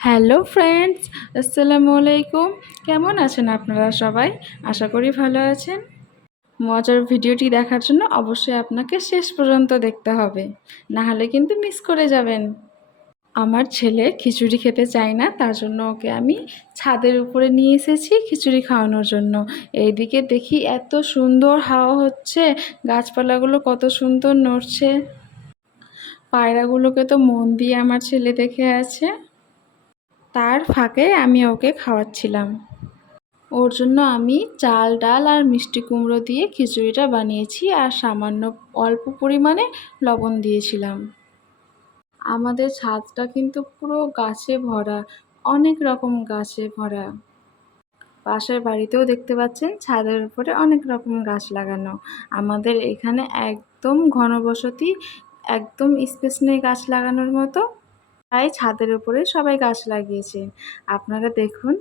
Hello friends, আসসালামু আলাইকুম। কেমন আছেন আপনারা সবাই? আশা করি ভালো আছেন। মজার ভিডিওটি দেখার জন্য অবশ্যই আপনাকে শেষ পর্যন্ত দেখতে হবে, না হলে কিন্তু মিস করে যাবেন। আমার ছেলে খিচুড়ি খেতে চায় না, তার জন্য ওকে আমি ছাদের উপরে নিয়ে এসেছি খিচুড়ি খাওয়ানোর জন্য। এইদিকে দেখি এত সুন্দর হাওয়া হচ্ছে, গাছপালাগুলো কত সুন্দর নড়ছে। পায়রাগুলোকে তো মন দিয়ে আমার ছেলে দেখে আছে। তার ফাঁকে আমি ওকে খাওয়াচ্ছিলাম। ওর জন্য আমি চাল ডাল আর মিষ্টি কুমড়ো দিয়ে খিচুড়িটা বানিয়েছি, আর সামান্য অল্প পরিমাণে লবণ দিয়েছিলাম। আমাদের ছাদটা কিন্তু পুরো গাছে ভরা, অনেক রকম গাছে ভরা। পাশের বাড়িতেও দেখতে পাচ্ছেন ছাদের উপরে অনেক রকম গাছ লাগানো। আমাদের এখানে একদম ঘনবসতি, একদম স্পেস নেই গাছ লাগানোর মতো, তাই ছাদের উপরে সবাই গাছ লাগিয়েছে। আপনারা দেখুন,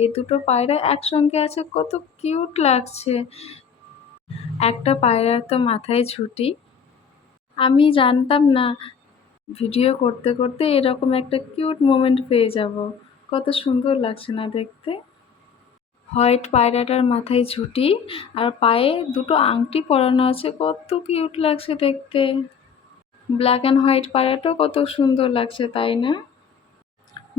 এই দুটো পায়রা একসঙ্গে আছে, কত কিউট লাগছে। একটা পায়রার তো মাথায় ঝুঁটি। আমি জানতাম না ভিডিও করতে করতে এরকম একটা কিউট মোমেন্ট পেয়ে যাব। কত সুন্দর লাগছে না দেখতে। হোয়াইট পায়রাটার মাথায় ঝুঁটি আর পায়ে দুটো আংটি পরানো আছে, কত কিউট লাগছে দেখতে। ব্ল্যাক অ্যান্ড হোয়াইট পায়রাটাও কত সুন্দর লাগছে, তাই না?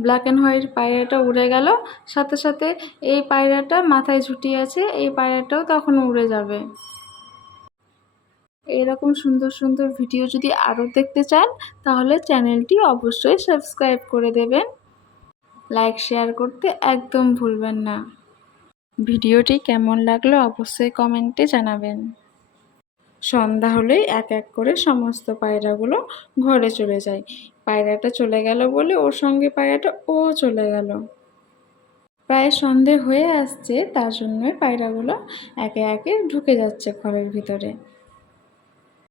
ব্ল্যাক অ্যান্ড হোয়াইট পায়রাটা উড়ে গেল, সাথে সাথে এই পায়রাটা মাথায় ঝুঁটি আছে, এই পায়রাটাও তখন উড়ে যাবে। এরকম সুন্দর সুন্দর ভিডিও যদি আরও দেখতে চান, তাহলে চ্যানেলটি অবশ্যই সাবস্ক্রাইব করে দেবেন। লাইক শেয়ার করতে একদম ভুলবেন না। ভিডিওটি কেমন লাগলো অবশ্যই কমেন্টে জানাবেন। সন্ধ্যা হলেই এক এক করে সমস্ত পায়রাগুলো ঘরে চলে যায়। পায়রাটা চলে গেল বলে ওর সঙ্গে পায়রাটা ও চলে গেল। প্রায় সন্ধে হয়ে আসছে, তার জন্যই পায়রাগুলো একে একে ঢুকে যাচ্ছে ঘরের ভিতরে।